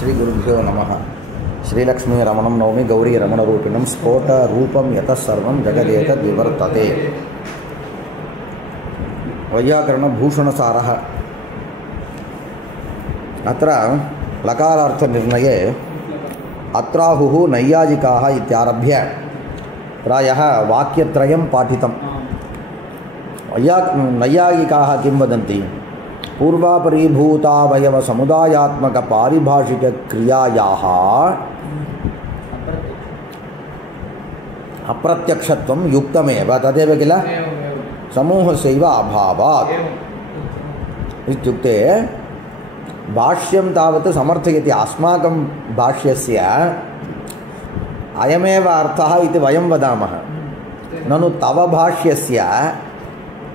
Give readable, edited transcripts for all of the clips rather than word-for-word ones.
श्री गुरुभ्यो नमः। श्रीलक्ष्मी रमणं नौमि गौरी रमणरूपिणं स्फोटरूपं यतः सर्वं जगदेतद्विवर्तते। वैयाकरणभूषणसारः। अत्र लकारार्थनिर्णये अत्राहुः नैयायिकाः इत्यारभ्य प्रायः वाक्यत्रयं पाठितं। नैयायिकाः किं वदन्ति? पूर्वापरीभूतावयवसमुदायात्मकपारिभाषिकक्रियायाः अप्रत्यक्षत्वं युक्तमेव तदेव किल समूहस्यैव अभावात् इत्युक्ते भाष्यं तावत् समर्थयति। अस्माकं भाष्यस्य अयमेव अर्थः इति वयं वदामः, ननु तव भाष्यस्य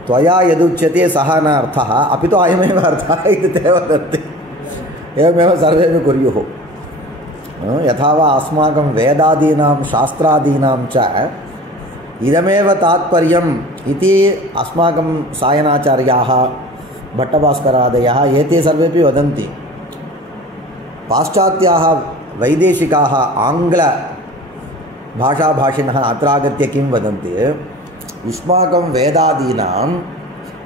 त्वया यदुच्यते सः न अर्थः अपि तु अयमेव अर्थः इति ते वदन्ति। एवमेव सर्वेपि कुर्युः। यथा वा अस्माकं वेदादीनां शास्त्रादीनां च इदमेव तात्पर्यम् इति अस्माकं सायणाचार्याः भट्टभास्करादयः एते सर्वेपि वदन्ति। पाश्चात्याः वैदेशिकाः आङ्ग्लभाषाभाषिणः अत्र आगत्य किं वदन्ति? युष्माकं वेदादीनां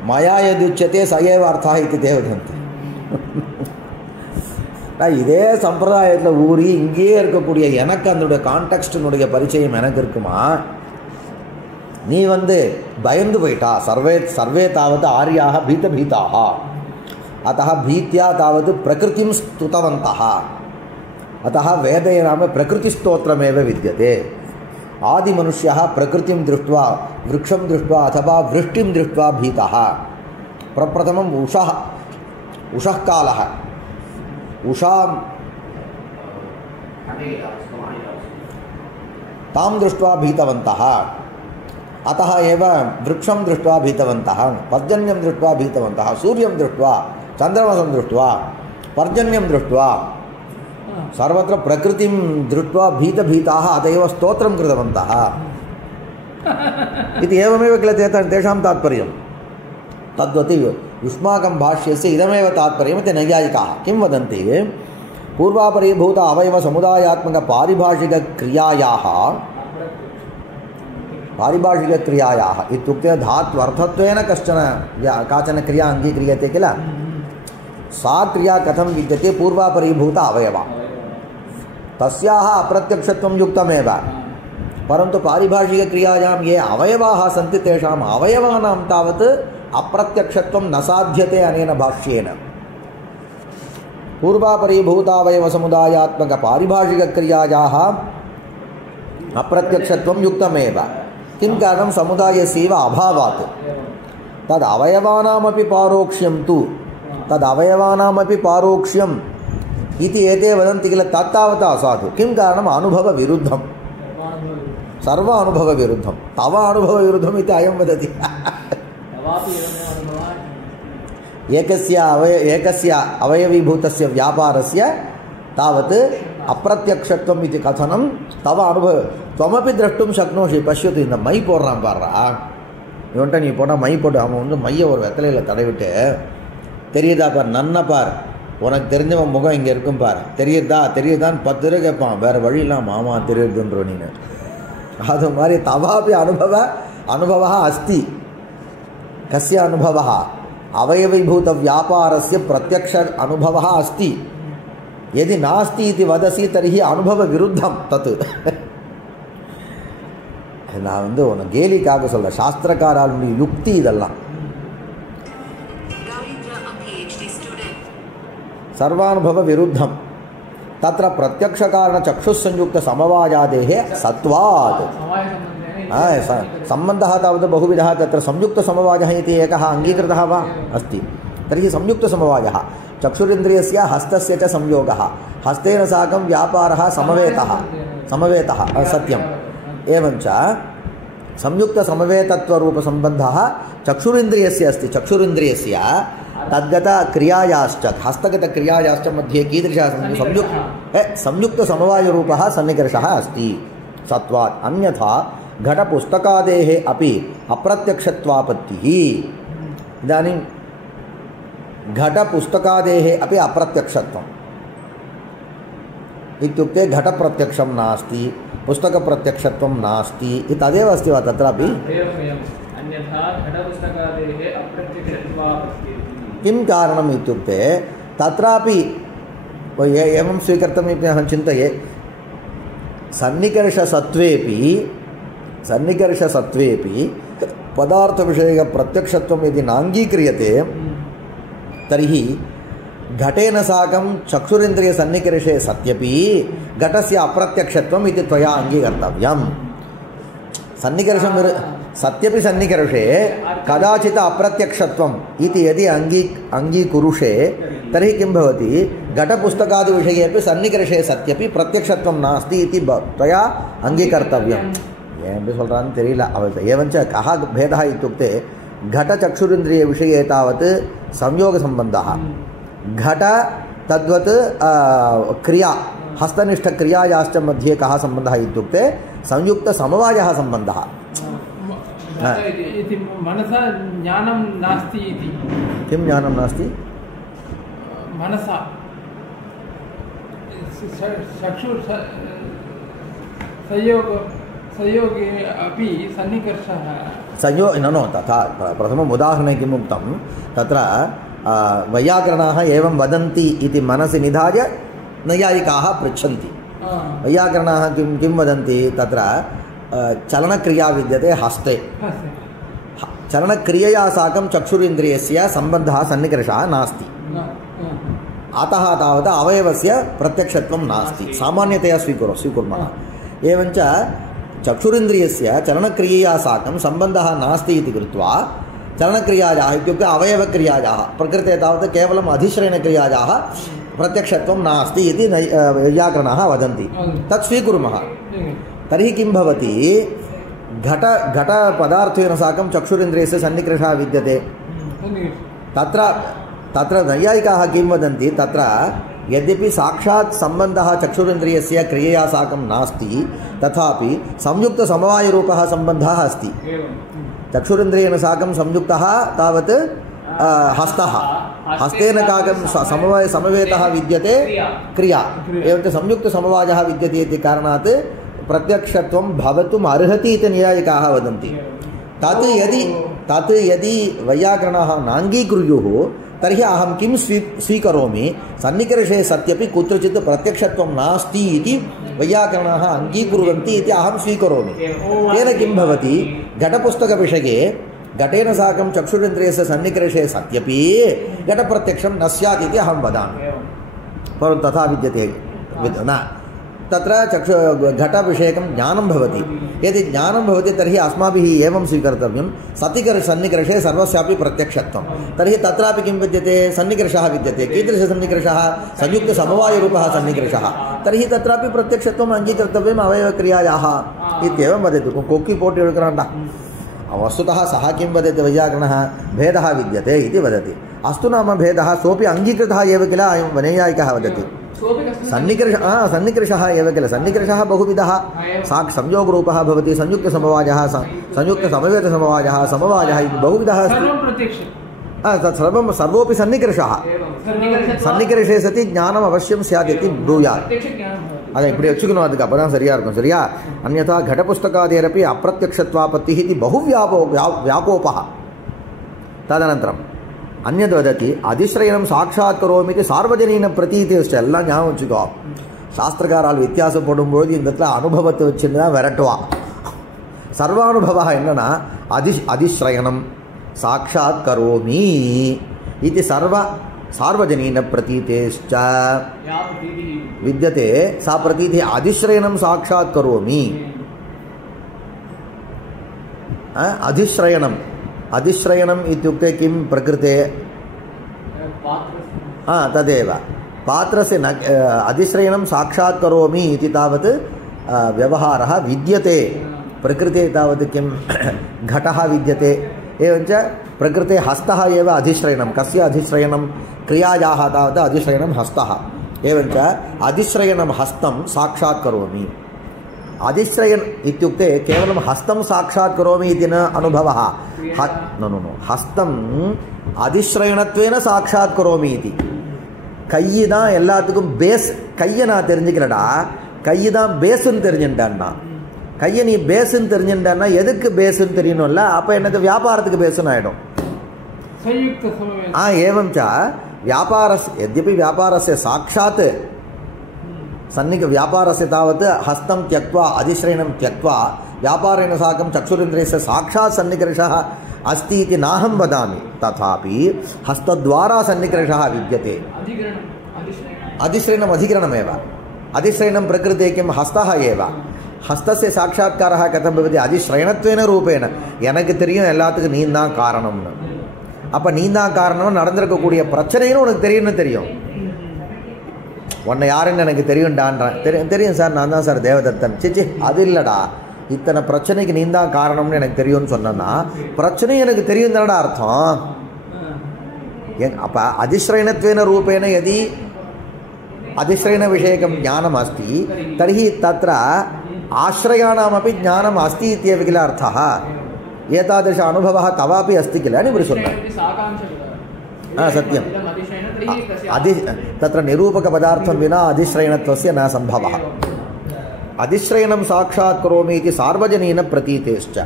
मया यदुच्यते स एव अर्थः इति ते वदन्ति। இதே சம்பிரதாயத்தில் ஊறி இங்கேயே இருக்கக்கூடிய எனக்கு அதனுடைய கான்டெக்ஸ்டினுடைய பரிச்சயம் எனக்கு இருக்குமா? நீ பயந்து போயிட்டா. சர்வே தாவத் ஆர்யாக பீதபீதாக அத்தः भीत्या तावत् प्रकृतिं स्तुतवन्तः अतः वेदे नाम प्रकृतिस्तोत्रमेव विद्यते। आदिमनुष्यः प्रकृतिं दृष्ट्वा वृक्षं दृष्ट्वा अथवा वृष्टिं दृष्ट्वा भीतः। प्रप्रथमम् उषः कालः, उषां तां दृष्ट्वा भीतवन्तः, अतः एव वृक्षं दृष्ट्वा भीतवन्तः, पर्जन्यं दृष्ट्वा भीतवन्तः, सूर्यं दृष्ट्वा चन्द्रमसं दृष्ट्वा पर्जन्यं दृष्ट्वा सर्वत्र प्रकृतिं दृष्ट्वा भीतभीताः अत एव स्तोत्रं कृतवन्तः इति एवमेव किल तेषां तात्पर्यं। तद्वत् युष्माकं भाष्यस्य इदमेव तात्पर्यम् इति नैयायिकाः किं वदन्ति? पूर्वापरीभूत अवयवसमुदायात्मकपारिभाषिकक्रियायाः इत्युक्ते धात्वर्थत्वेन काचन क्रिया अङ्गीक्रियते किल, सा क्रिया कथं विद्यते? पूर्वापरीभूत अवयवा तस्याः अप्रत्यक्षत्वं युक्तमेव, परन्तु पारिभाषिकक्रियायां ये अवयवाः सन्ति तेषाम् अवयवानां तावत् अप्रत्यक्षत्वं न साध्यते अनेन भाष्येन। पूर्वापरीभूतावयवसमुदायात्मकपारिभाषिकक्रियायाः अप्रत्यक्षत्वं युक्तमेव। किं कारणं? समुदायस्यैव अभावात्। तदवयवानामपि पारोक्ष्यं तु तदवयवानामपि पारोक्ष्यम् इति एते वदन्ति किल, तत्तावत् असाधु। किं कारणम्? अनुभवविरुद्धं, सर्व अनुभवविरुद्धं। तव अनुभवविरुद्धम् इति अयं वदति। एकस्य अवयवीभूतस्य व्यापारस्य तावत् अप्रत्यक्षत्वम् इति कथनं तव अनुभव त्वमपि द्रष्टुं शक्नोषि। पश्यतु, இந்த மை போடுறான் பாருடா, இவன்ட்ட நீ போட்டால் மை போட்டு அவன் மையை ஒரு வெத்தலையில் தடவிட்டு தெரியுதா பார், நன்னா பார், உனக்கு தெரிஞ்சவன் முகம் இங்கே இருக்கும் பார், தெரியுதான்னு 10 தடவை கேட்பான். வேறு வழியெல்லாம் மாமா தெரியுதுன்றோ நீ. அது மாதிரி தவாபி அனுபவ அஸ்தி. कस्य अनुभवः? अवयवीभूतव्यापारस्य प्रत्यक्ष अनुभवः अस्ति। यदि नास्ति इति वदसि तर्हि अनुभवविरुद्धं तत्। நான் உன கேலிக்காக சொல்ல, சாஸ்திரக்காரர்களுடைய யுக்தி இதெல்லாம். सर्वानुभव विरुद्धं तत्र प्रत्यक्ष कारण चक्षुः संयुक्त समवायादेः सत्वात् सम्बन्धः तावत् बहुविधः। तत्र संयुक्तसमवायः इति एकः अङ्गीकृतः वा अस्ति? तर्हि संयुक्तसमवायः चक्षुरिन्द्रियस्य हस्तस्य च संयोगः, हस्तेन साकं व्यापारः समवेतः सत्यम्। एवञ्च संयुक्तसमवेतत्वरूपसम्बन्धः चक्षुरिन्द्रियस्य अस्ति। चक्षुरिन्द्रियस्य तद्गतक्रियायाश्च हस्तगतक्रियायाश्च मध्ये कीदृशः संयुक्तसमवायरूपः सन्निकर्षः अस्ति सत्वात्। अन्यथा घटपुस्तकादेः अपि अप्रत्यक्षत्वापत्तिः। इदानीं घटपुस्तकादेः अपि अप्रत्यक्षत्वं इत्युक्ते घटप्रत्यक्षं नास्ति, पुस्तकप्रत्यक्षत्वं नास्ति, तदेव अस्ति वा तत्रापि? किं कारणम् इत्युक्ते तत्रापि एवं स्वीकर्तव्यम् इति अहं चिन्तये। सन्निकर्षसत्त्वेपि पदार्थविषयकप्रत्यक्षत्वं यदि नाङ्गीक्रियते तर्हि घटेन साकं चक्षुरिन्द्रियसन्निकर्षे सत्यपि घटस्य अप्रत्यक्षत्वम् इति त्वया अङ्गीकर्तव्यम्। सत्यपि सन्निकर्षे कदाचित् अप्रत्यक्षत्वम् इति यदि अङ्गीकुरुषे तर्हि किं भवति? घटपुस्तकादिविषये अपि सन्निकर्षे सत्यपि प्रत्यक्षत्वं नास्ति इति त्वया अङ्गीकर्तव्यम्। एवं சொல்றான்னு தெரியல அவளுக்கு. एवञ्च कः भेदः इत्युक्ते घटचक्षुरिन्द्रियविषये तावत् संयोगसम्बन्धः, घट तद्वत् क्रिया हस्तनिष्ठक्रियायाश्च मध्ये कः सम्बन्धः इत्युक्ते संयुक्तसमवायः सम्बन्धः। मनसा ज्ञानं नास्ति इति। किं ज्ञानं नास्ति? मनसा संयोगे अपि सन्निकर्षः नो तथा प्रथमम् उदाहरणे किम् उक्तं तत्र वैयाकरणाः एवं वदन्ति इति मनसि निधाय नैयायिकाः पृच्छन्ति। वैयाकरणाः किं वदन्ति? तत्र चलनक्रिया विद्यते हस्ते, चलनक्रियया साकं चक्षुरिन्द्रियस्य सम्बन्धः सन्निकर्षः नास्ति, अतः तावत् अवयवस्य प्रत्यक्षत्वं नास्ति सामान्यतया स्वीकुर्मः। एवञ्च चक्षुरिन्द्रियस्य चलनक्रियया साकं सम्बन्धः नास्ति इति कृत्वा चलनक्रियायाः इत्युक्ते अवयवक्रियायाः प्रकृते तावत् केवलम् अधिश्रयणक्रियायाः प्रत्यक्षत्वं नास्ति इति वैयाकरणाः वदन्ति। तत् स्वीकुर्मः। तर्हि किं भवति? घटपदार्थेन साकं चक्षुरिन्द्रियस्य सन्निकर्षः विद्यते। तत्र नैयायिकाः किं वदन्ति? तत्र यद्यपि साक्षात् सम्बन्धः चक्षुरिन्द्रियस्य क्रियया साकं नास्ति तथापि संयुक्तसमवायरूपः सम्बन्धः अस्ति। चक्षुरिन्द्रियेण साकं संयुक्तः तावत् हस्तः, हस्तेन काकं समवेतः विद्यते क्रिया, एवञ्च संयुक्तसमवायः विद्यते इति कारणात् प्रत्यक्षत्वं भवितुम् अर्हति इति नैयायिकाः वदन्ति। तत् यदि वैयाकरणाः नाङ्गीकुर्युः तर्हि अहं किं स्वीकरोमि? सन्निकर्षे सत्यपि कुत्रचित् प्रत्यक्षत्वं नास्ति इति वैयाकरणाः अङ्गीकुर्वन्ति इति अहं स्वीकरोमि। तेन किं भवति? घटपुस्तकविषये घटेन साकं चक्षुरिन्द्रियस्य सन्निकर्षे सत्यपि घटप्रत्यक्षं न स्यात् इति अहं वदामि। परन्तु तथा विद्यते न। तत्र घटविषयकं ज्ञानं भवति। यदि ज्ञानं भवति तर्हि अस्माभिः एवं स्वीकर्तव्यं सन्निकर्षे सर्वस्यापि प्रत्यक्षत्वं। तर्हि तत्रापि किं विद्यते? सन्निकर्षः विद्यते। कीदृशसन्निकर्षः? संयुक्तसमवायरूपः सन्निकर्षः। तर्हि तत्रापि प्रत्यक्षत्वम् अङ्गीकर्तव्यम् अवयवक्रियायाः इत्येवं वदति। कोक्कि पोटि एळुकरण्ड वस्तुतः सः किं वदति? वैयाकरणः भेदः विद्यते इति वदति। अस्तु नाम भेदः सोऽपि अङ्गीकृतः एव किल अयं नैयायिकः वदति। सन्निकर्षः एव किल। सन्निकर्षः बहुविधः। संयोगरूपः भवति, संयुक्तसमवायः, संयुक्तसमवेतसमवायः, समवायः इति बहुविधः अस्ति। सर्वोऽपि सन्निकर्षः। सन्निकर्षे सति ज्ञानम् अवश्यं स्यात् इति ब्रूयात्. अदे இப்படி வச்சுக்கணும். அதுக்கு அப்பதான் சரியா இருக்கும். சரியா? अन्यथा घटपुस्तकादेरपि अप्रत्यक्षत्वापत्तिः इति बहु व्याकोपः. तदनन्तरम् अन्यद् वदति அதிஸ்ரயணம் சாட்சாத் கரோமி இது சார்வஜனீன பிரதீதி எல்லாம் ஞாபகம் வச்சுக்கோ. சாஸ்திரக்காரால் வித்தியாசம் போடும்போது இந்த இடத்துல அனுபவத்தை வச்சுன்னு தான் விரட்டுவான். சர்வானுபவா என்னன்னா அதிஸ்ரயணம் சாட்சாத் கரோமி இது சார்வஜனீன பிரதீதேஷ்ச विद्यते सा प्रतीति अधिश्रयणं साक्षात् करोमि. अधिश्रयणम् इत्युक्ते किं? प्रकृते तदेव पात्रस्य अधिश्रयणं साक्षात् करोमि इति तावत् व्यवहारः विद्यते. प्रकृते तावत् किं? घटः विद्यते. एवञ्च प्रकृते हस्तः एव अधिश्रयणं. कस्य अधिश्रयणं? क्रियायाः तावत् अधिश्रयणं हस्तः. एवञ्च अधिश्रयणं हस्तं साक्षात् करोमि. अधिश्रयण इत्युक्ते केवलं हस्तं साक्षात् करोमि इति न अनुभवः. नो हस्तम् अधिश्रयणत्वेन साक्षात् करोमि इति. கை தான் எல்லாத்துக்கும் பேஸ். கையை நான் தெரிஞ்சுக்கிறடா, கை தான் பேஸுன்னு தெரிஞ்சுட்டான்னா, கையை நீ பேஸுன்னு தெரிஞ்சுட்டான்னா எதுக்கு பேஸுன்னு தெரியணும்ல, அப்போ எனக்கு வியாபாரத்துக்கு பேஸுன்னு ஆகிடும். एवं च व्यापारस्य यद्यपि व्यापारस्य साक्षात् सन्निक व्यापारस्य तावत् हस्तं त्यक्त्वा अधिश्रयणं त्यक्त्वा व्यापारेण साकं चक्षुरिन्द्रियस्य साक्षात् सन्निकर्षः अस्ति इति नाहं वदामि, तथापि हस्तद्वारा सन्निकर्षः विद्यते. अधिश्रयणम् अधिकरणमेव. अधिश्रयणं प्रकृते किं हस्तः एव. हस्तस्य साक्षात्कारः कथं भवति? अधिश्रयणत्वेन रूपेण. எனக்கு தெரியும் எல்லாத்துக்கும் நீ தான் காரணம்னு. அப்போ நீ தான் காரணம், நடந்திருக்கக்கூடிய பிரச்சனைன்னு உனக்கு தெரியும். உன்னை யாருன்னு எனக்கு தெரியும்டான்றான். தெரியும் சார், நான் தான் சார் தேவதத்தன். சிச்சி, அது இல்லைடா, இத்தனை பிரச்சனைக்கு நீ தான் காரணம்னு எனக்கு தெரியும்னு சொன்னா பிரச்சனையும் எனக்கு தெரியும் தானடா அர்த்தம். அப்போ அதிஸ்ரயணத்வேன ரூபேண यदि अधिश्रयण विषयकं ज्ञानम् अस्ति तर्हि तत्र आश्रयाणामपि ज्ञानम् अस्ति इत्येव किल अर्थः. एतादृश अनुभवः तवापि अस्ति किल निवृसुन्ना. सत्यम्. तत्र निरूपकपदार्थं विना अधिश्रयणत्वस्य न सम्भवः. अधिश्रयणं साक्षात् करोमि इति सार्वजनीन प्रतीतेश्च.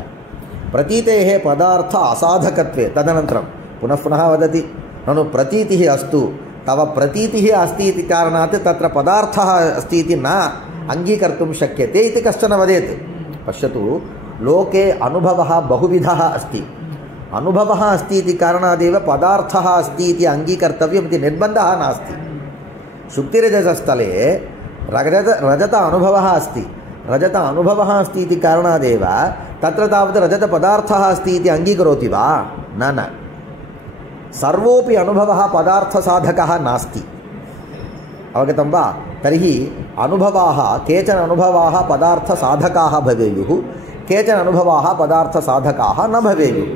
प्रतीतेः पदार्थ असाधकत्वे तदनन्तरं पुनः पुनः वदति ननु प्रतीतिः अस्तु, तव प्रतीतिः अस्ति इति कारणात् तत्र पदार्थः अस्ति इति न अङ्गीकर्तुं शक्यते इति कश्चन वदेत्. पश्यतु, लोके अनुभवः बहुविधः अस्ति. अनुभवः अस्ति इति कारणादेव पदार्थः अस्ति इति अङ्गीकर्तव्यम् इति निर्बन्धः नास्ति. शुक्तिरजतस्थले रजत अनुभवः अस्ति. रजत अनुभवः अस्ति इति कारणादेव तत्र तावत् रजतपदार्थः अस्ति इति अङ्गीकरोति वा? न. सर्वोऽपि अनुभवः पदार्थसाधकः नास्ति. अवगतं वा? तर्हि अनुभवाः, केचन अनुभवाः पदार्थसाधकाः भवेयुः, केचन अनुभवाः पदार्थसाधकाः न भवेयुः.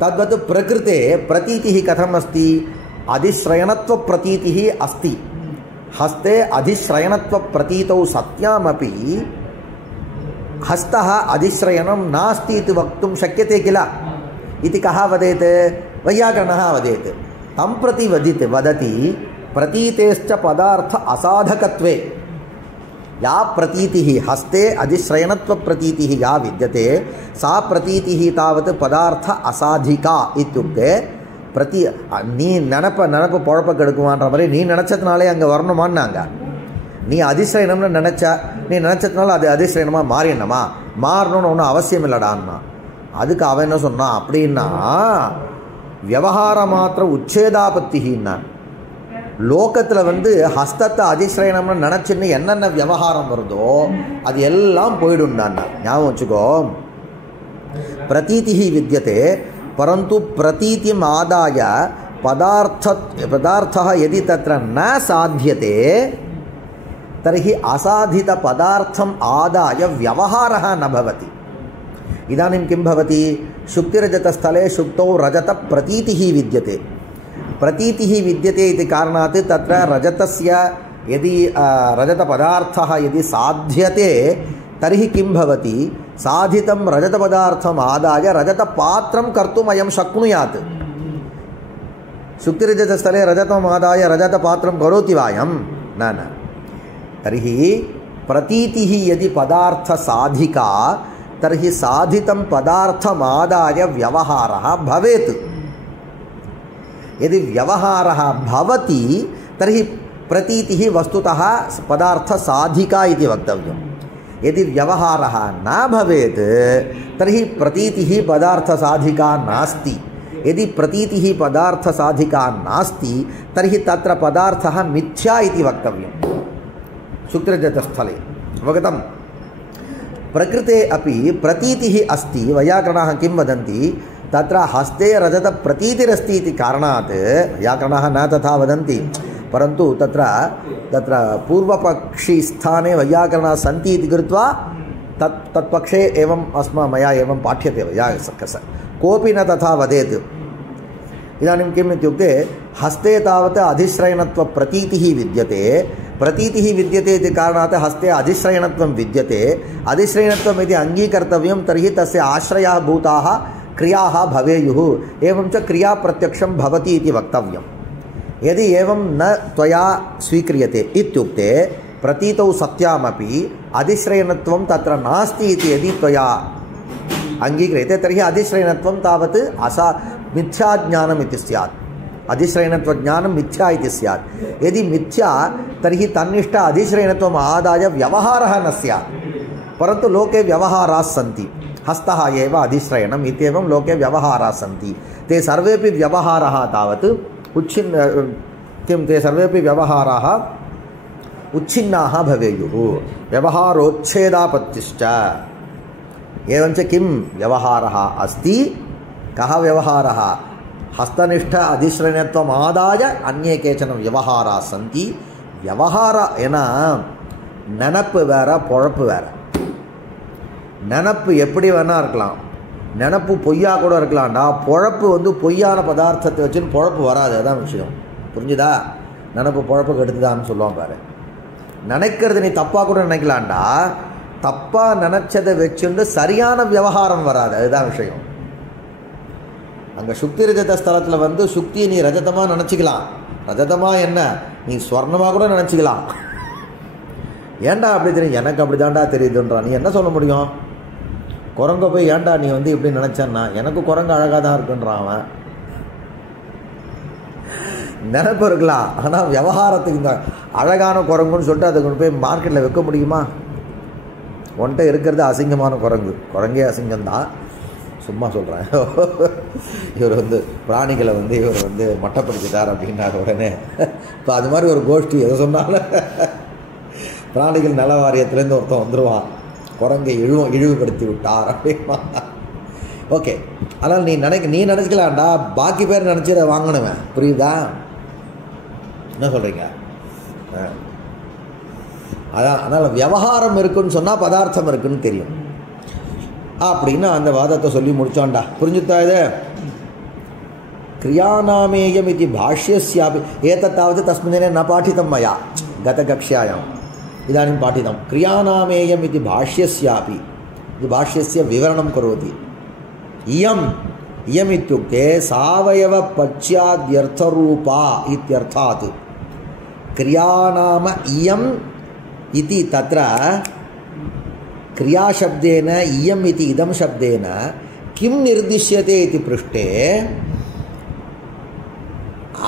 तद्वत् प्रकृते प्रतीतिः कथम् अस्ति? अधिश्रयणत्वप्रतीतिः अस्ति. हस्ते अधिश्रयणत्वप्रतीतौ सत्यामपि हस्तः अधिश्रयणं नास्ति इति वक्तुं शक्यते किल इति कः वदेत्? वैयाकरणः वदेत्. तं प्रति वदति प्रतीतेश्च पदार्थ असाधकत्वे. या प्रतीतिः हस्ते अधिश्रयणत्वप्रतीतिः या विद्यते सा प्रतीतिः तावत् पदार्थ असाधिका इत्युक्ते प्रति நீ நினப்பு பொழப்ப கெடுக்குவான்ற மாதிரி நீ நினச்சதுனாலே அங்கே வரணுமான்னாங்க. நீ அதிஸ்ரயணம்னு நீ நினச்சதுனால அது அதிஸ்ரயணமாக மாறணும்னு ஒன்றும் அவசியம் இல்லைடான்னா. அதுக்கு அவன் என்ன சொன்னான் அப்படின்னா, விவகார மாத்திர உச்சேதாபத்தின்னா, லோகத்தில் ஹஸ்தத்தை அதிஸ்ரயணம்னு நினச்சின்னு என்னென்ன விவகாரம் வருதோ அது எல்லாம் போயிடும்டான்னா. ஞாபகம் வச்சுக்கோ, பிரதீதி வித்யதே परंतु प्रतीतिम आदाय पदार्थः यदि तत्र न साध्यते तर्हि असाधित पदार्थम आदाय व्यवहारः न भवति. इदानीं किं भवति? शुक्तिरजतस्थले शुक्तौ रजत प्रतीतिः विद्यते. प्रतीतिः विद्यते इति कारणात् तत्र रजतस्य यदि रजतपदार्थः यदि साध्यते तर्हि किं भवति? साधितं रजतपदार्थम् आदाय रजतपात्रं कर्तुम् अयं शक्नुयात्. शुक्तिरजतस्थले रजतम् आदाय रजतपात्रं करोति वा अयं? न. तर्हि प्रतीतिः यदि पदार्थसाधिका तर्हि साधितं पदार्थम् आदाय व्यवहारः भवेत्. यदि व्यवहारः भवति तर्हि प्रतीतिः वस्तुतः पदार्थसाधिका इति वक्तव्यम्. यदि व्यवहारः न भवेत् तर्हि प्रतीतिः पदार्थसाधिका नास्ति. यदि प्रतीतिः पदार्थसाधिका नास्ति तर्हि तत्र पदार्थः मिथ्या इति वक्तव्यम्. शुक्तिरजतस्थले अवगतं? प्रकृते अपि प्रतीतिः अस्ति. वैयाकरणाः किं वदन्ति? तत्र हस्ते रजतप्रतीतिरस्ति इति कारणात् व्याकरणाः न तथा वदन्ति, परन्तु तत्र पूर्वपक्षी स्थाने वैयाकरणाः सन्ति इति कृत्वा तत्पक्षे एवं मया एवं पाठ्यते. कोऽपि न तथा वदेत्. इदानीं किम् इत्युक्ते, हस्ते तावत् अधिश्रयणत्वप्रतीतिः विद्यते. प्रतीतिः विद्यते इति कारणात् हस्ते अधिश्रयणत्वं विद्यते. अधिश्रयणत्वम् यदि अङ्गीकर्तव्यं तर्हि तस्य आश्रयाः भूताः क्रियाः भवेयुः. एवं च क्रिया प्रत्यक्षं भवति इति वक्तव्यम्. यदि एवं न त्वया स्वीक्रियते इत्युक्ते प्रतीतौ सत्यामपि अधिश्रयणत्वं तत्र नास्ति इति यदि त्वया अङ्गीक्रियते तर्हि अधिश्रयणत्वं तावत् मिथ्याज्ञानम् इति स्यात्। अधिश्रयणत्वज्ञानं मिथ्या इति स्यात्। यदि मिथ्या तर्हि तन्निष्ठ अधिश्रयणत्वम् आदाय व्यवहारः न स्यात्। परन्तु लोके व्यवहाराः सन्ति। हस्तः एव अधिश्रयणम् इत्येवं लोके व्यवहाराः सन्ति। ते सर्वेपि व्यवहाराः तावत् ते सर्वेपि व्यवहाराः उच्छिन्नाः भवेयुः। व्यवहारोच्छेदापत्तिश्च। एवञ्च किं व्यवहारः अस्ति? कः व्यवहारः? हस्तनिष्ठ अधिश्रयणत्वम् आदाय अन्ये केचन व्यवहाराः सन्ति. व्यवहार एना நினப்பு வேற பொழப்பு வேற. நினப்பு எப்படி வேணா இருக்கலாம், நினப்பு பொய்யா கூட இருக்கலாம்டா. பொழப்பு வந்து பொய்யான பதார்த்தத்தை வச்சுன்னு பொழப்பு வராது. அதுதான் விஷயம். புரிஞ்சுதா? நினப்பு பொழப்பு கெடுத்துதான்னு சொல்லுவான் பாரு. நினைக்கிறது நீ தப்பாக கூட நினைக்கலாம்டா. தப்பாக நினச்சதை வச்சுட்டு சரியான விவகாரம் வராது. அதுதான் விஷயம். அங்கே சுக்தி ரஜத ஸ்தலத்தில் வந்து சுக்தியை நீ ரஜதமாக நினச்சிக்கலாம். ரஜதமாக என்ன, நீ ஸ்வர்ணமாக கூட நினச்சிக்கலாம். ஏன்டா அப்படி தெரியும்? எனக்கு அப்படி தான்டா தெரியுதுன்றான். நீ என்ன சொல்ல முடியும்? குரங்க போய் ஏன்டா நீ வந்து இப்படி நினச்சேன்னா, எனக்கு குரங்கு அழகாக தான் இருக்குன்றான் அவன். நினைப்பு இருக்கலாம், ஆனால் விவகாரத்துக்கு இந்த அழகான குரங்குன்னு சொல்லிட்டு அதை கொண்டு போய் மார்க்கெட்டில் வைக்க முடியுமா? ஒன்ட்ட இருக்கிறது அசிங்கமான குரங்கு. குரங்கே அசிங்கம்தான், சும்மா சொல்கிறேன். இவர் வந்து பிராணிகளை வந்து இவர் வந்து மட்டப்படுத்திட்டார் அப்படின்னாரு உடனே. இப்போ அது மாதிரி ஒரு கோஷ்டி எதை சொன்னாலும் பிராணிகள் நல வாரியத்துலேருந்து ஒருத்தன் வந்துடுவான், குரங்கை இழிவுபடுத்தி விட்டார் அப்படிமா. ஓகே, ஆனால் நீ நினச்சிக்கலாம்டா, பாக்கி பேர் நினச்சி அதை வாங்கணுவேன். புரியுதா? என்ன சொல்கிறீங்க? அதான். அதனால் விவகாரம் இருக்குன்னு சொன்னால் பதார்த்தம் இருக்குன்னு தெரியும் அப்படின்னு அந்த வாதத்தை சொல்லி முடிச்சோண்டா. புரிஞ்சுத்தா? இது கிரியாநாமேயம் இது பாஷ்யஸ்யாபி ஏதத்தாவது தஸ்மின் ந பாठितं मया गतकक्ष्यायाम् इदानीं पाठितं। क्रियानामेयम् इति भाष्यस्यापि इति भाष्यस्य विवरणं करोति। इयम् इत्युक्ते सावयवपच्याद्यर्थरूपा इत्यर्थात् क्रियानाम इयम् इति तत्र क्रियाशब्देन इयम् इति इदं शब्देन किं निर्दिश्यते इति पृष्टे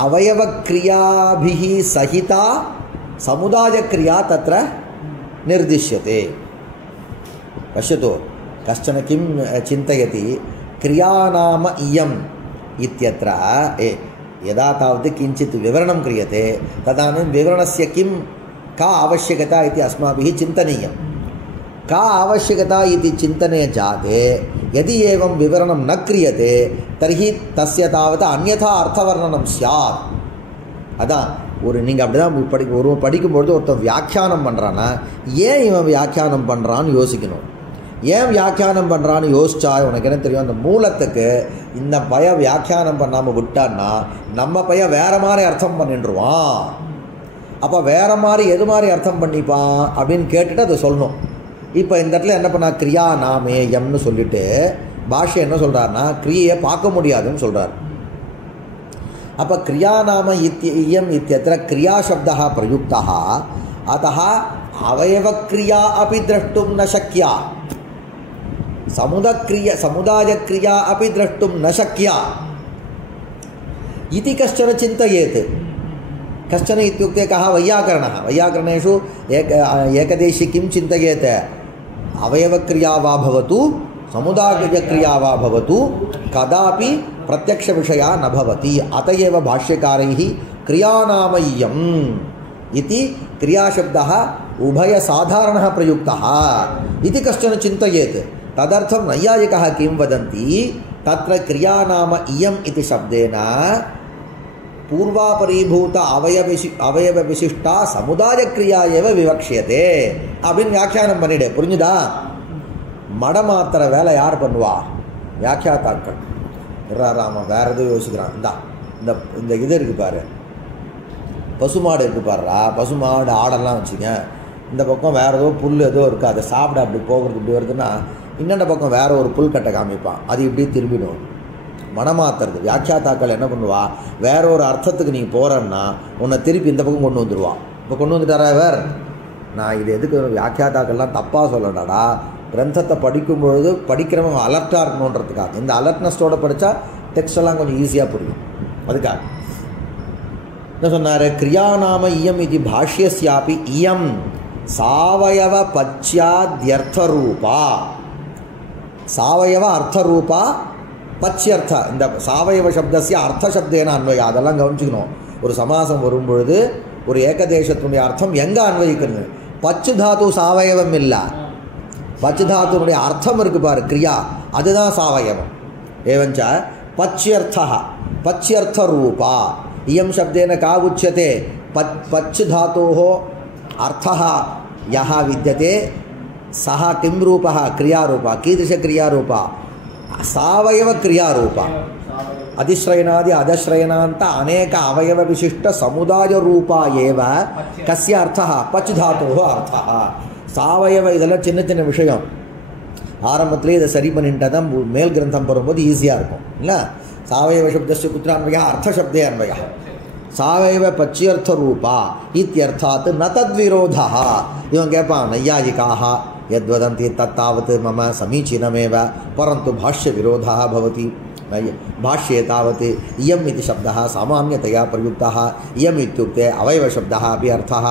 अवयवक्रियाभिः सहिता समुदायक्रिया तत्र निर्दिश्यते। पश्यतु, कश्चन किं चिन्तयति, क्रियानाम इयम् इत्यत्र यदा तावत् किञ्चित् विवरणं क्रियते तदानीं विवरणस्य का आवश्यकता इति अस्माभिः चिन्तनीयं। का आवश्यकता इति चिन्तने जाते यदि एवं विवरणं न क्रियते तर्हि तस्य तावत् अन्यथा अर्थवर्णनं स्यात्। अதான் நீங்கள் அப்படி தான் படிக்கும்பொழுது ஒருத்தன் வியாக்கியானம் பண்ணுறான்னா ஏன் இவன் வியாக்கியானம் பண்ணுறான்னு யோசிக்கணும். ஏன் வியாக்கியானம் பண்ணுறான்னு யோசிச்சா உனக்கு என்ன தெரியும்? அந்த மூலத்துக்கு இந்த பையன் வியாக்கியானம் பண்ணாமல் விட்டான்னா நம்ம பையன் வேறு மாதிரி அர்த்தம் பண்ணிட்டுருவான். அப்போ வேறு மாதிரி எது மாதிரி அர்த்தம் பண்ணிப்பான் அப்படின்னு கேட்டுட்டு அதை சொல்லணும். இப்போ இந்த இடத்துல என்ன பண்ணா, கிரியா நாமே எம்னு சொல்லிட்டு பாஷ்யம் என்ன சொல்கிறாருன்னா கிரியையை பார்க்க முடியாதுன்னு சொல்கிறார். அப்போ கிரியா நாம இயம் இத்தியத்திர கிரியா சப்தः பிரயுக்தः अतः अवयवक्रिया अपि द्रष्टुं न शक्या, समुदायक्रिया अपि द्रष्टुं न शक्या इति कश्चन चिन्तयेत्। कश्चन इत्युक्ते कः? वैयाकरणः। वैयाकरणेषु एकदेशी किं चिन्तयेत्? अवयवक्रिया वा भवतु समुदायक्रिया वा भवतु कदापि प्रत्यक्षविषया न भवति। अत एव भाष्यकारैः क्रियानामय्यम् इति क्रियाशब्दः उभयसाधारणः प्रयुक्तः इति कश्चन चिन्तयेत्। तदर्थं नैयायिकः किं वदन्ति, तत्र क्रियानाम इयम् इति शब्देन पूर्वापरीभूत अवयवविशिष्टा समुदायक्रिया एव विवक्ष्यते அப்படின்னு வியாக்கியானம் பண்ணிடு. புரிஞ்சுதா? மடமாத்திர வேலை யார் பண்ணுவா? வியாக்கியாத்தாக்கள். அவன் வேறு எதுவும் யோசிக்கிறான். இந்த இது இருக்குது பாரு, பசுமாடு இருக்குது பாருடா. பசுமாடு ஆடெல்லாம் வச்சுங்க, இந்த பக்கம் வேறு ஏதோ புல் ஏதோ இருக்குது, அதை சாப்பிட அப்படி போகிறது இப்படி வருதுன்னா இன்னொன்று பக்கம் வேறு ஒரு புல் கட்டை காமிப்பான், அது இப்படி திரும்பிடும். மனமாத்துறது. வியாக்கியாத்தாக்கள் என்ன பண்ணுவா, வேற ஒரு அர்த்தத்துக்கு நீ போகிறன்னா உன்னை திருப்பி இந்த பக்கம் கொண்டு வந்துடுவான். இப்போ கொண்டு வந்துட்டாரா இவர், நான் இது எதுக்கு வியாக்கியாத்தாக்கள்லாம் தப்பாக சொல்லடாடா, கிரந்தத்தை படிக்கும்பொழுது படிக்கிறவங்க அலர்ட்டாக இருக்கணுன்றதுக்காக. இந்த அலர்ட்னஸோடு படித்தா டெக்ஸ்ட் எல்லாம் கொஞ்சம் ஈஸியாக புரியும். அதுக்காக என்ன சொன்னார், கிரியாநாம இயம் இது பாஷ்யஸ்யாபி இயம் சாவயவ பச்சியாத்யர்த்தரூபா. சாவயவ அர்த்தரூபா பச்சியர்த்த. இந்த சாவயவ சப்தஸ்ய அர்த்த சப்தேன அன்வயம். அதெல்லாம் கவனிச்சுக்கணும். ஒரு சமாசம் வரும்பொழுது ஒரு ஏகதேசத்தினுடைய அர்த்தம் எங்கே அன்வயிக்கிறது. பச்சு தாத்து சாவயவம் இல்லை, பச்சு தாத்துனுடைய அர்த்தம் இருக்கு பாரு, கிரியா, அதுதான் சாவயவம். ஏவஞ்ச பச்சியர்த்தः பச்சியர்த்தரூபா इयं शब्देन का उच्यते, पच् धातोः अर्थः यः विद्यते सः किं रूपः, क्रियारूपः. कीदृशक्रियारूपः, सावयव क्रियारूपः. अधिश्रयणादि अधश्रयणान्त अनेक अवयव विशिष्ट समुदाय रूपा एव कस्य अर्थः, पच् धातोः अर्थः. सावयव இதெல்லாம் சின்ன சின்ன விஷயம். ஆரம்பத்திலே இதை சரி பண்ணிட்டா தான் மேல் கிரந்தம் வரும்போது ஈஸியாக இருக்கும் இல்லை. सावयव शब्दस्य कुत्र अन्वयः, अर्थशब्दे अन्वयः. सावयव पच्यर्थरूपा इत्यर्थात् न तद्विरोधः. इवं केपान् नैयायिकाः यद्वदन्ति तत्तावत् मम समीचीनमेव, परन्तु भाष्यविरोधः भवति. भाष्ये तावत् इयम् इति शब्दः सामान्यतया प्रयुक्तः. इयम् इत्युक्ते अवयवशब्दः अपि अर्थः,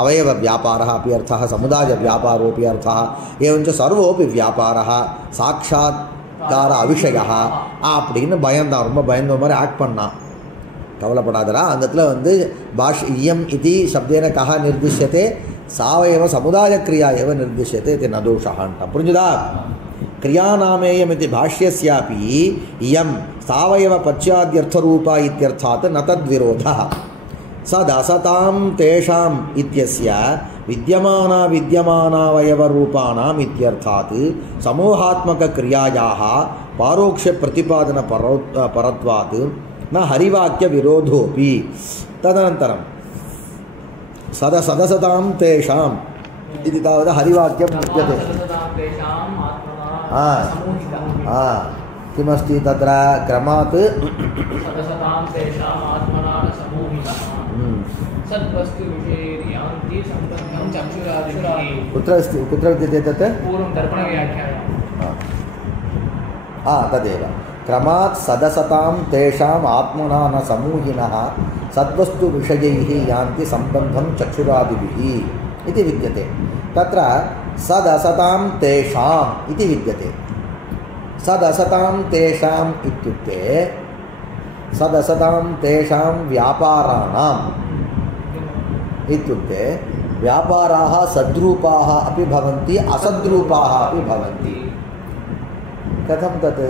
अवयवव्यापारः अपि अर्थः, समुदायव्यापारोऽपि अर्थः. एवञ्च सर्वोऽपि व्यापारः साक्षात् தார அவிஷயா அப்படின்னு பயந்தான், ரொம்ப பயந்த மாதிரி ஆக்ட் பண்ணான். கவலைப்படாதரா, அந்த இடத்துல வந்து இயம் இது சப்தேன கஹ நிர்திஷ்யத்தே, சாவயவ சமுதாய கிரியா எவ நிர்திஷ்யத்தே இது நதோஷான்ட்டான். புரிஞ்சுதா. கிரியாநாமேயம் இது பாஷ்யஸ்யாபி இயம் சாவயவ பச்சாத்யர்த்தரூபா இத்யர்த்தாத் ந தத்விரோதः. சதசதாம் தேஷாம் இத்யஸ்ய विद्यमानावयवरूपाणाम् इत्यर्थात् समूहात्मकक्रियायाः पारोक्षप्रतिपादन परत्वात् न हरिवाक्यविरोधोऽपि. तदनन्तरं सदसतां तेषाम् इति तावत् हरिवाक्यं विद्यते. किमस्ति तत्र क्रमात् कुत्र अस्ति, कुत्र विद्यते तत् पूर्वं दर्पणव्याख्यायां. तदेव क्रमात् सदसतां तेषाम् आत्मना न समूहिनः सद्वस्तुविषयैः यान्ति सम्बन्धं चक्षुरादिभिः इति विद्यते. तत्र सदसतां तेषाम् इति विद्यते. सदसतां तेषाम् इत्युक्ते सदसतां तेषां व्यापाराणाम् इत्युक्ते व्यापाराः सद्रूपाः अपि भवन्ति, असद्रूपाः अपि भवन्ति. कथं तत्,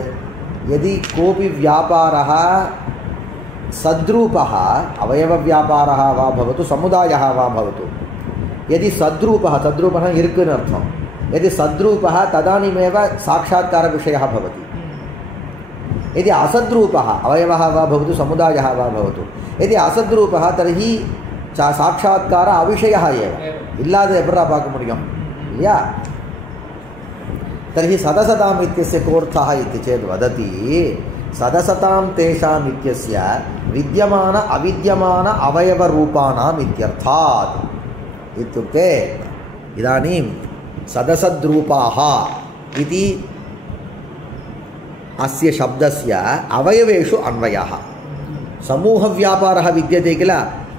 यदि कोऽपि व्यापारः सद्रूपः, अवयवव्यापारः वा भवतु, समुदायः वा भवतु, यदि सद्रूपः, सद्रूपः इरुक्कुन अर्थं, यदि सद्रूपः तदानीमेव साक्षात्कारविषयः भवति. यदि असद्रूपः, अवयवः वा भवतु, समुदायः वा भवतु, यदि असद्रूपः तर्हि साक्षात्कार अविषयः एव, इल्लाद एप्पडा पार्क्क मुडियुम इल्लैया. तर्हि सदसताम् इत्यस्य कोऽर्थः इति चेत् वदति, सदसतां तेषाम् इत्यस्य विद्यमान अविद्यमान अवयवरूपाणाम् इत्यर्थात्. इत्युक्ते इदानीं सदसद्रूपाः इति अस्य शब्दस्य अवयवेषु अन्वयः. समूहव्यापारः विद्यते किल,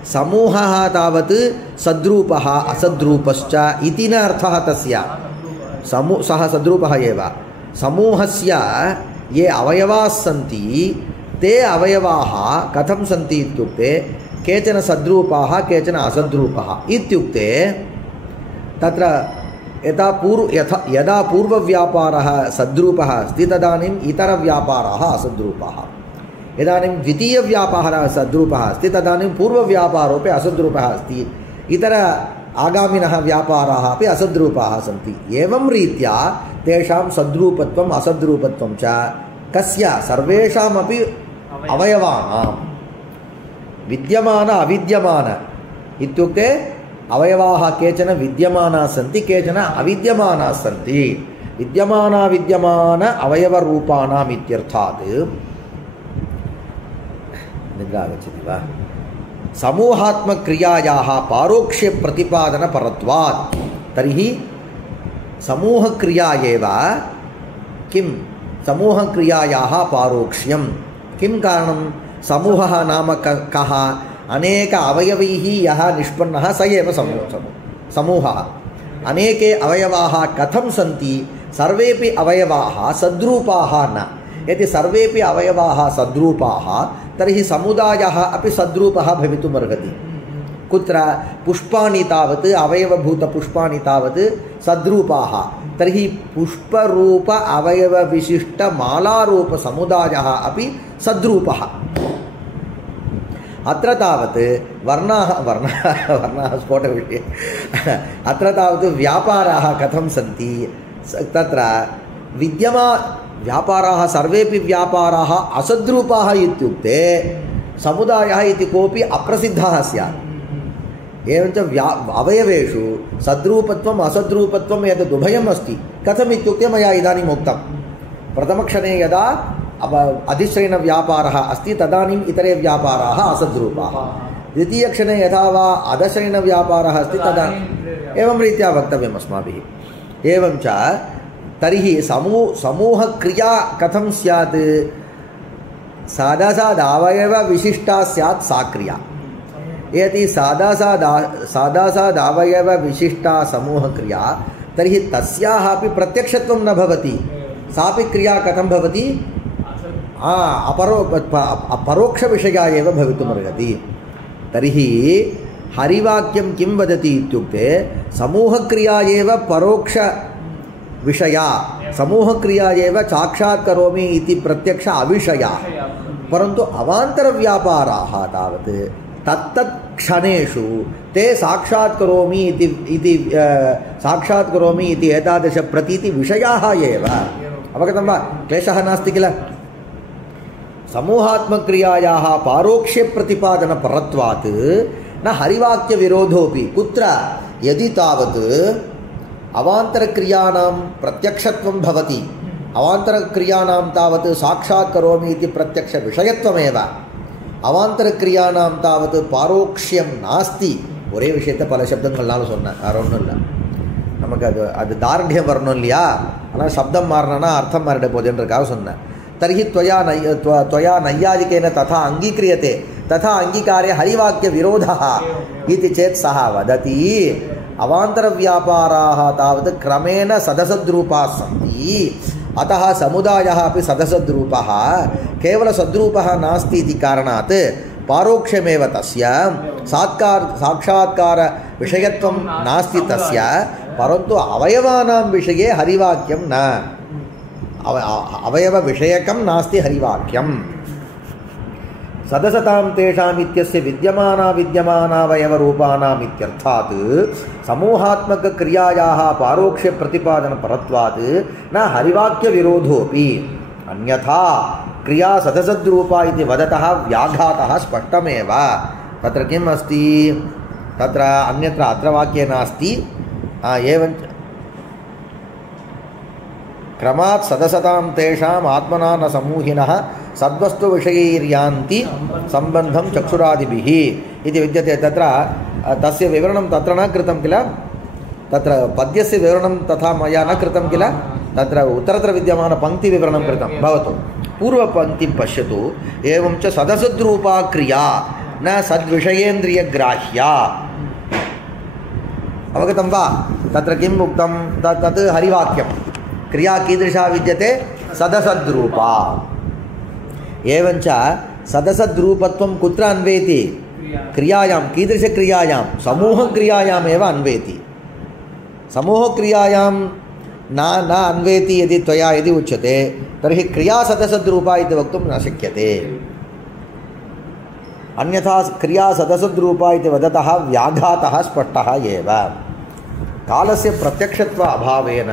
समूहः तावत् सद्रूपः असद्रूपश्च इति न अर्थः तस्य. सः सद्रूपः एव. समूहस्य ये अवयवाः सन्ति ते अवयवाः कथं सन्ति इत्युक्ते केचन सद्रूपाः केचन असद्रूपाः. इत्युक्ते तत्र यदा पूर्वव्यापारः सद्रूपः अस्ति तदानीम् इतरव्यापाराः असद्रूपाः. इदानीं द्वितीयव्यापारः सद्रूपः अस्ति तदानीं पूर्वव्यापारोपि असद्रूपः अस्ति, इतर आगामिनः व्यापाराः अपि असद्रूपाः सन्ति. एवं रीत्या तेषां सद्रूपत्वम् असद्रूपत्वं च कस्य, सर्वेषामपि अवयवानां. विद्यमान अविद्यमान इत्युक्ते अवयवाः केचन विद्यमानाः सन्ति, केचन अविद्यमानाः सन्ति. विद्यमान अवयवरूपाणाम् इत्यर्थात् निद्रा आगच्छति वा समूहात्मक्रियायाः पारोक्ष्यप्रतिपादनपरत्वात् तर्हि समूहक्रिया एव किं समूहक्रियायाः पारोक्ष्यं किं कारणं समूहः नाम कः अनेक अवयवैः यः निष्पन्नः स एव समूहः अनेके अवयवाः कथं सन्ति सर्वेपि अवयवाः सद्रूपाः न यदि सर्वेपि अवयवाः सद्रूपाः तर्हि समुदायः अपि सद्रूपः भवितुमर्हति कुत्र पुष्पाणि तावत् अवयवभूतपुष्पाणि तावत् सद्रूपाः तर्हि पुष्परूप अवयवविशिष्टमालारूपसमुदायः अपि सद्रूपः अत्र तावत् वर्णाः स्फोटविषये अत्र तावत् व्यापाराः कथं सन्ति तत्र व्यापाराः सर्वेपि व्यापाराः असद्रूपाः इत्युक्ते समुदायः इति कोऽपि अप्रसिद्धः स्यात् एवञ्च अवयवेषु सद्रूपत्वम् असद्रूपत्वं यद् उभयम् अस्ति कथम् इत्युक्ते मया इदानीम् उक्तं प्रथमक्षणे यदा अधिश्रयणव्यापारः अस्ति तदानीम् इतरे व्यापाराः असद्रूपाः द्वितीयक्षणे यथा वा अधश्रयणव्यापारः अस्ति तदा एवं रीत्या वक्तव्यम् अस्माभिः एवञ्च तर्हि समूहक्रिया कथं स्यात् सादासादवयवविशिष्टा स्यात् सा क्रिया यदि सादासादवयवविशिष्टा समूहक्रिया तर्हि तस्याः अपि प्रत्यक्षत्वं न भवति सापि क्रिया कथं भवति अपरोक्षविषया एव भवितुमर्हति तर्हि हरिवाक्यं किं वदति इत्युक्ते समूहक्रिया एव परोक्षविषया समूहक्रिया एव साक्षात् करोमि इति प्रत्यक्ष अविषया परन्तु अवान्तरव्यापाराः तावत् तत्तत् क्षणेषु ते साक्षात् करोमि इति एतादृश प्रतीति विषयाः एव अवगतं वा क्लेशः नास्ति किल समूहात्मक्रियायाः पारोक्ष्यप्रतिपादनपरत्वात् न हरिवाक्यविरोधोऽपि कुत्र यदि तावत् अवान्तरक्रियाणां प्रत्यक्षत्वं भवति अवान्तरक्रियाणां तावत् साक्षात् करोमि इति प्रत्यक्षविषयत्वमेव अवान्तरक्रियाणां तावत् पारोक्ष्यं नास्ति ஒரே விஷயத்தை பல சப்தங்கள்னாலும் சொன்னேன் வேற ஒன்றும் இல்லை நமக்கு அது தார்ಢ்யம் வரணும் இல்லையா ஆனால் சப்தம் மாறினா அர்த்தம் மாறிட போகுதுன்றதுக்காக சொன்னேன் तर्हि त्वया नैयायिकेन तथा अङ्गीक्रियते तथा अङ्गीकारे हरिवाक्यविरोधः इति चेत् सः वदति अवान्तरव्यापाराः तावत् क्रमेण सदसद्रूपाः सन्ति अतः समुदायः अपि सदसद्रूपः केवलसद्रूपः नास्ति इति कारणात् पारोक्षमेव तस्य साक्षात्कार विषयत्वं नास्ति तस्य परन्तु अवयवानां विषये हरिवाक्यं न अवयवविषयकं नास्ति हरिवाक्यं सदसतां तेषाम् इत्यस्य विद्यमानावयवरूपाणाम् इत्यर्थात् समूहात्मकक्रियायाः पारोक्ष्यप्रतिपादनपरत्वात् न हरिवाक्यविरोधोऽपि अन्यथा क्रिया सदसद्रूपा इति वदतः व्याघातः स्पष्टमेव तत्र किम् अस्ति तत्र अन्यत्र अत्र वाक्ये नास्ति एवञ्च क्रमात् सदसतां तेषाम् आत्मना न समूहिनः सद्वस्तुविषयैर्यान्ति सम्बन्धं चक्षुरादिभिः इति विद्यते तत्र तस्य विवरणं तत्र न कृतं किल तत्र पद्यस्य विवरणं तथा मया न कृतं किल तत्र उत्तरत्र विद्यमानपङ्क्तिविवरणं कृतं भवतु पूर्वपङ्क्तिं पश्यतु एवं च सदसद्रूपा क्रिया न सद्विषयेन्द्रियग्राह्या अवगतं वा तत्र किम् उक्तं तत् हरिवाक्यं क्रिया कीदृशा विद्यते सदसद्रूपा एवञ्च सदसद्रूपत्वं कुत्र अन्वेति क्रियायां कीदृशक्रियायां समूहक्रियायामेव अन्वेति समूहक्रियायां न अन्वेति यदि त्वया यदि उच्यते तर्हि क्रिया सदसद्रूपा इति वक्तुं न शक्यते अन्यथा क्रिया सदसद्रूपा इति वदतः व्याघातः स्पष्टः एव कालस्य प्रत्यक्षत्व अभावेन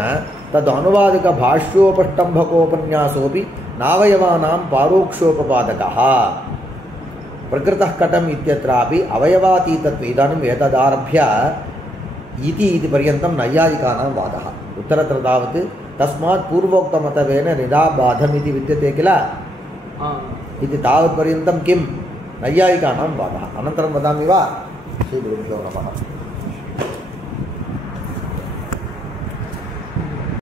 तद् अनुवादकभाष्योपष्टम्भकोपन्यासोऽपि नावयवानां पारोक्षोपपादकः प्रकृतः कटम् इत्यत्रापि अवयवातीतत्वे इदानीम् एतदारभ्य इति पर्यन्तं नैयायिकानां वादः उत्तरत्र तावत् तस्मात् पूर्वोक्तमतवेन निराबाधम् इति विद्यते किल इति तावत्पर्यन्तं किं नैयायिकानां वादः। अनन्तरं वदामि वा? श्रीगुरुभ्यो नमः।